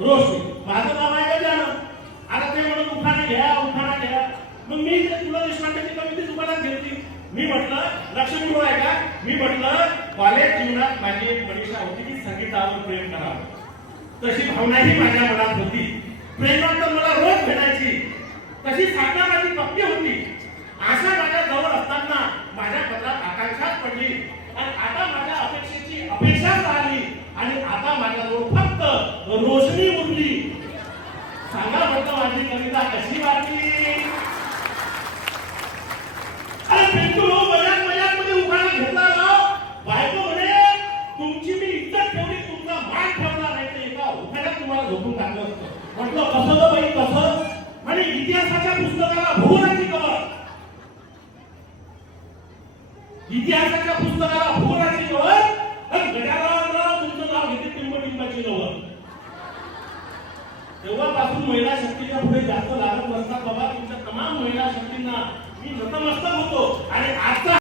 रोशनी. माझं नाव आहे गजानन. आता ते म्हणून उठाणा घ्या उठाणा घ्या. मग मी ते तुला देशपांडेची कविता दुकानात घेतली मी म्हटलं लक्ष्मी आहे का? मी म्हटलं कॉलेज जीवनात माझी एक परीक्षा होती की संगीतावर प्रेम करावं. तशी भावनाही माझ्या मनात होती. प्रेमात तर मला रोज भेटायची. तशी साधना माझी पक्की होती. आशा माझ्या जवळ असताना माझ्या पत्रात आकांक्षाच पडली. आणि आता माझ्या अपेक्षेची अपेक्षाच राहिली आणि आता माझ्याजवळ फक्त रोज माझी कविता कशी वाटली अरे पिंटू मजाक मजाकमध्ये उखाणा घेतला ना? बायको म्हणे तुमची मी इज्जत ठेवली तुमचा मान ठेवला नाही तर एका उखाण्यात तुम्हाला झोपून टाकलं असतं. म्हटलं कसं बाई कसं? इतिहासाच्या पुस्तकाला भूगोलाची कवर इतिहासाच्या पुस्तकाला भूगोलाची कवर आणि गजाननराव तुमचं नाव घेते टिंबटिंबाची कवर तेव्हापासून महिला शक्ती महिला शक्तींना मी नतमस्तक होतो आणि आजचा